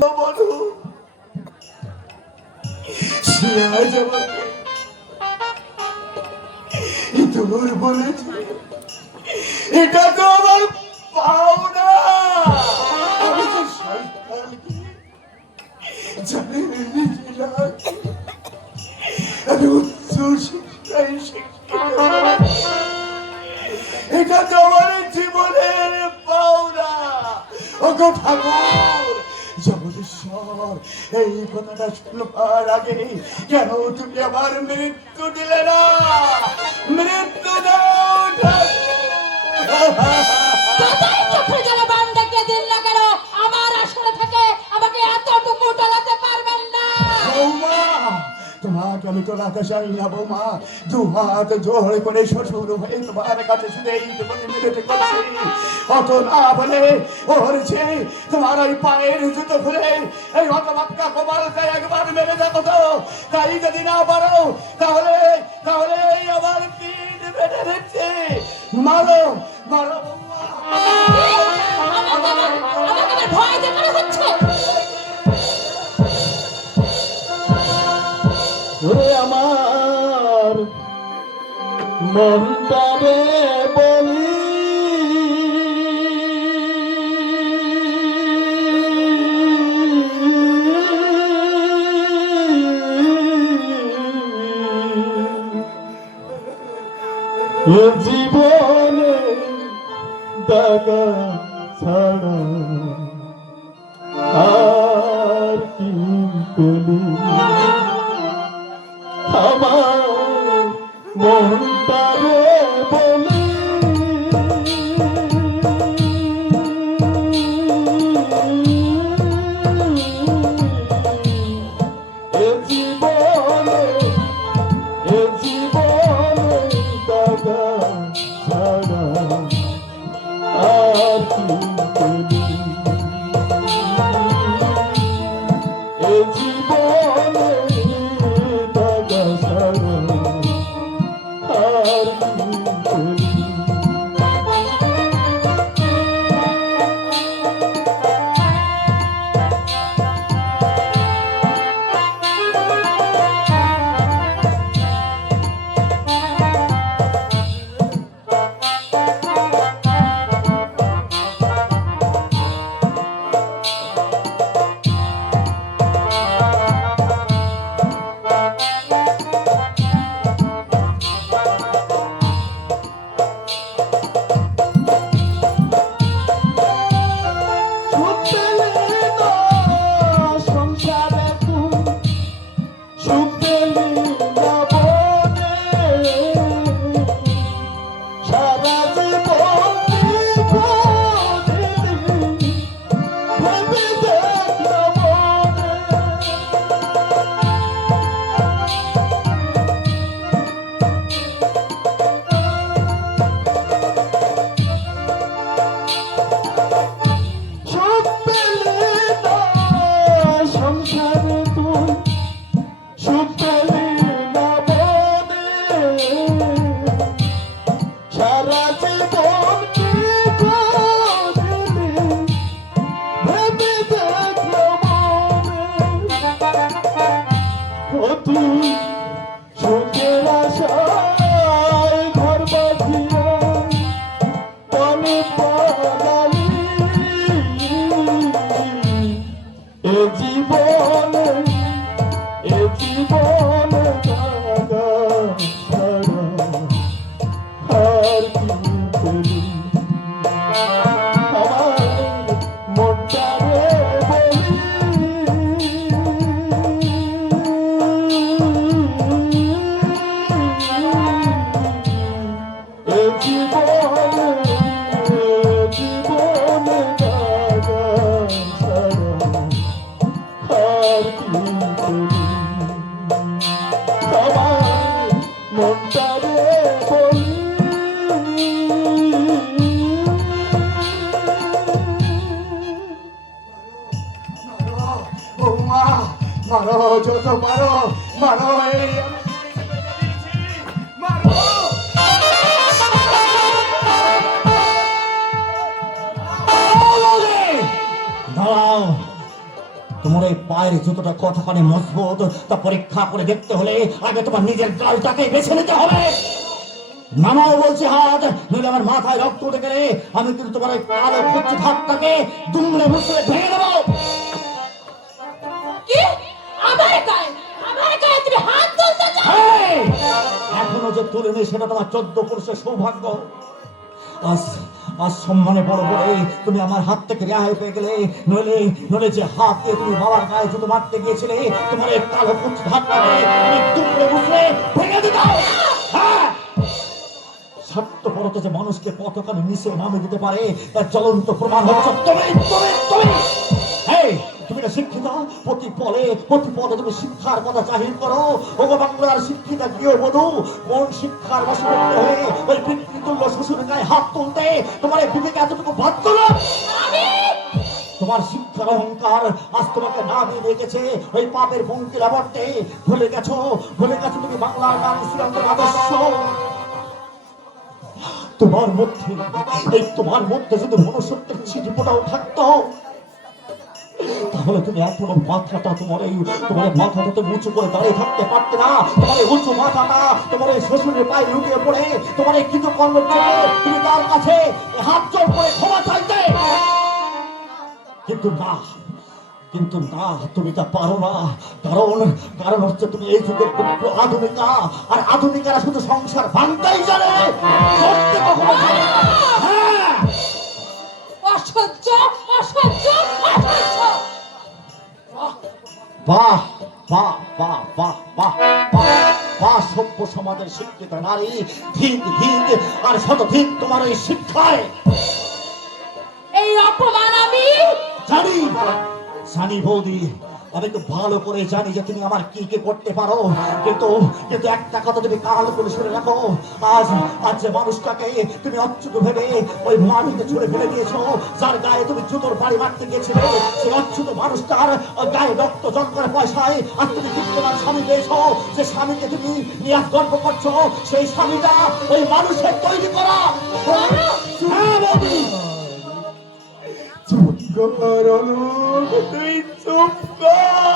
বলো সে আজ আমাকে তোর বলেছে এটা তো আমার পাওনা। আমি তো সন্তানকে জানি আমি উচ্চ শিক্ষায় শিক্ষিত, এটা তো আমার জীবনের পাওনা। ওগো ঠাকুর জগদীশ্বর, এই কথাটা শুনবার আগে কেন তুমি আমার মৃত্যু দিলে না? মৃত্যু দাও চোখের জলে বান ডেকে দিন না কেন, আমার আসলে থেকে আমাকে এতটুকু টলাতে পারবেন না। বৌমা তোমাকে আমি তোলাতে চাই না বৌমা, দু হাত জোড় করে শ্বশুর হয়ে তোমার কাছে শুধু এইটুকুনি মিনতি করছি। অত না বলে ওরছে তোমার ওই পায়ের জুতো খুলে এই হতভাগ্যা কোমলকে একবার মেরে দেখো তো। তাই যদি না পারো তাহলে তাহলে এই আমার পিঠ বেঁধে দিচ্ছে। মারো মারো বৌমা। আমাকে ভয় দেখানো হচ্ছে। ওরে আমার মনটারে বলি জীবনে দাগা ছাড়া আর কি পেলি আমার মনটারে বলি এ জীবনে দাদা ছাড়া আর কি পেলি এ জীবনে দাদা ছাড়া আর কি পেলি মারো যত পারো মারো, এই মারো। দাঁড়াও তোমার এই পায়ের জুতোটা কতখানি মজবুত তা পরীক্ষা করে দেখতে হলে আগে তোমার নিজের গালটাকে বেছে নিতে হবে। নামাও বলছি হাত, নইলে আমার মাথায় রক্ত উঠে গেলে আমি কিন্তু তোমার ওই কালো কুচ্ছিত হাতটাকে দুমড়ে মুচড়ে ভেঙে দেবো। কি আমার গায়ে তুমি হাত তুলতে চাও? এই, এখনো যে তুলিনি সেটা তোমার 14 পুরুষের সৌভাগ্য। আজ আজ সম্মানে বড় বলে তুমি আমার হাত থেকে রেহাই পেয়ে গেলে, নইলে যে হাত দিয়ে তুমি বাবার গায়ে জুতো মারতে গিয়েছিলে তোমার এই কালো কুচ্ছিত হাতটাকে আমি দুমড়ে মুচড়ে ভেঙে দিতাম। হ্যাঁ, স্বার্থপরতা যে মানুষকে কতখানি নিচে নামে দিতে পারে তার জ্বলন্ত প্রমাণ হচ্ছে তুমি। এই, তুমি না শিক্ষিত, প্রতি পদে তুমি শিক্ষার কথা জাহির করো। ওগো বাংলার শিক্ষিতা গৃহবধূ, কোন শিক্ষার বশবর্তী হয়ে ওই পিতৃতুল্য শ্বশুরের গায়ে হাত তুলতে তোমার এই বিবেকে এতটুকু বাধ্য না? তোমার শিক্ষার অহংকার আজ তোমাকে না দিয়ে রেখেছে ওই পাপের পঙ্কিল আবর্তে। ভুলে গেছো তুমি বাংলার গান শ্রীরামদের আদর্শ। তোমার মধ্যে যদি মনুষ্যত্বের ছিটি ফোটাও থাকতো তাহলে তুমি এখনো মাথাটা তোমার মাথাটা তো উঁচু করে দাঁড়িয়ে থাকতে পারতে না। তোমার এই উঁচু মাথাটা তোমার এই শ্বশুরের পায়ে লুটিয়ে পড়ে তোমার এই কৃতকর্মের জন্য তুমি তার কাছে হাত জোড় করে ক্ষমা চাইতে। কিন্তু না, তুমি তা পারো না। কারণ হচ্ছে তুমি এই যুগের আধুনিকা, আর আধুনিকারা শুধু সংসার ভাঙতেই জানে, করতে কখনো জানে না। হ্যাঁ, অসহ্য। বাহ বাহ বাহ বাহ বাহ বাহ বাহ, সভ্য সমাজের শিক্ষিত নারী, ধিক আর শতধিক তোমার এই শিক্ষায়। এই অপমান আমি জানি বৌদি, আমি তো ভালো করে জানি যে তুমি আমার কি করতে পারো। কিন্তু একটা কথা তুমি কাল করে শুনে রাখো, আজ যে মানুষটাকে তুমি অচ্যুত ভেবে ওই মাটিতে ছুড়ে ফেলে দিয়েছো, যার গায়ে তুমি জুতোর বাড়ি মারতে গিয়েছিলে, সেই অচ্যুত মানুষটার গায়ে রক্ত জল করে পয়সায় আর তুমি বিদ্যমান স্বামী পেয়েছো। যে স্বামীকে তুমি নিয়ে গর্ব করছো, সেই স্বামীটা ওই মানুষের তৈরি করা। হ্যাঁ বৌদি, চুপ কর, তুই চুপ কর।